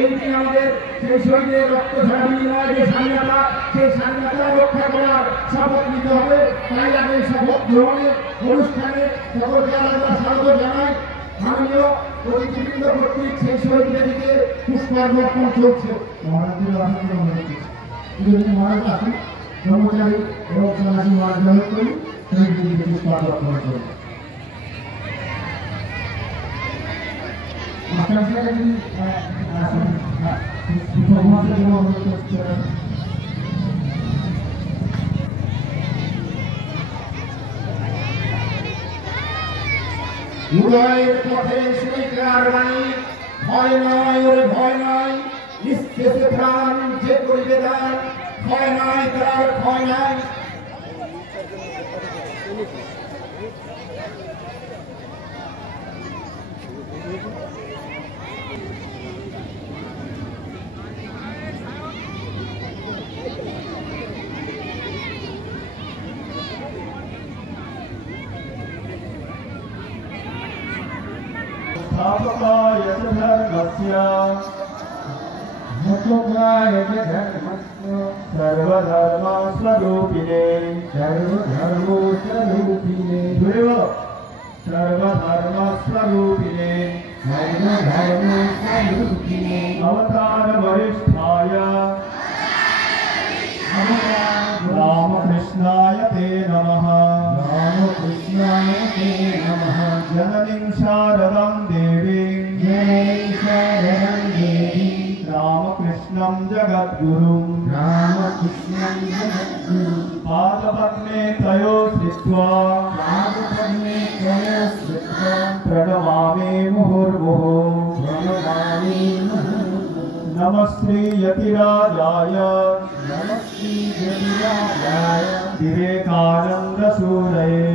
এইটি আমাদের সেই শহীদের রক্ত ঝরা বিনিময় যে স্বাধীনতা, সেই স্বাধীনতা রক্ষা করার শপথ নিতে হবে। তাই আগে শপথ গ্রহণের অনুষ্ঠানে সকলকে আমরা স্বাগত জানাই। মাননীয় অতিথিবৃন্দ কর্তৃক সেই শহীদদের দিকে পুষ্পার্পণ চলছে। মহারাজ আসুন, ব্রহ্মচারী এবং সন্ন্যাসী মহারাজ গ্রহণ করি শহীদদের দিকে পুষ্পার্পণ করুন। উদয়ের পথে শ্রীকার বাণী, ভয় নয় ওরে ভয় নয়, নিঃশেষে প্রাণ যে করিবে দান, ভয় নয় তার ভয় নাই। स्थापकाय च धर्मस्य मुक्ताय च धर्मस्य सर्वधर्मस्वरूपिणे सर्वधर्मस्वरूपिणे सर्वधर्मस्वरूपिणे सर्वधर्मस्वरूपिणे अवतार वरिष्ठाय रामकृष्णाय ते नमः रामकृष्णाय ते नमः जननीं शारदां देवीं रामकृष्णं जगद्गुरुं पादपद्मे तयो स्थित्वा प्रणमामि मुहुर्मुहुः नमः श्री यतिराजाय विवेकानंद सूरये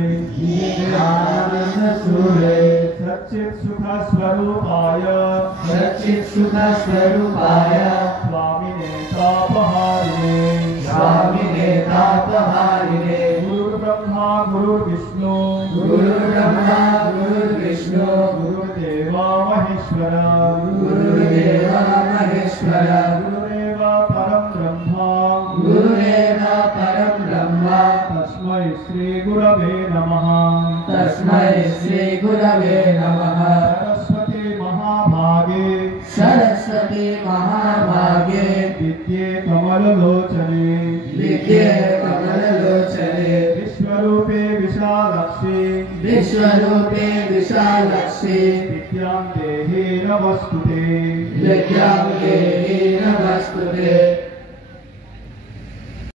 सच्चित् सुख स्वरूपाय स्वामिने तापहारिणे गुरुर्ब्रह्मा गुरुर्विष्णु गुरुर्देवा महेश्वरा गुरुदेव परं ब्रह्मा तस्मै श्री गुरवे नमः सरस्वती महाभागे विद्ये कमललोचने विश्वरूपे विशालाक्षी विद्यां देहि नमस्तुते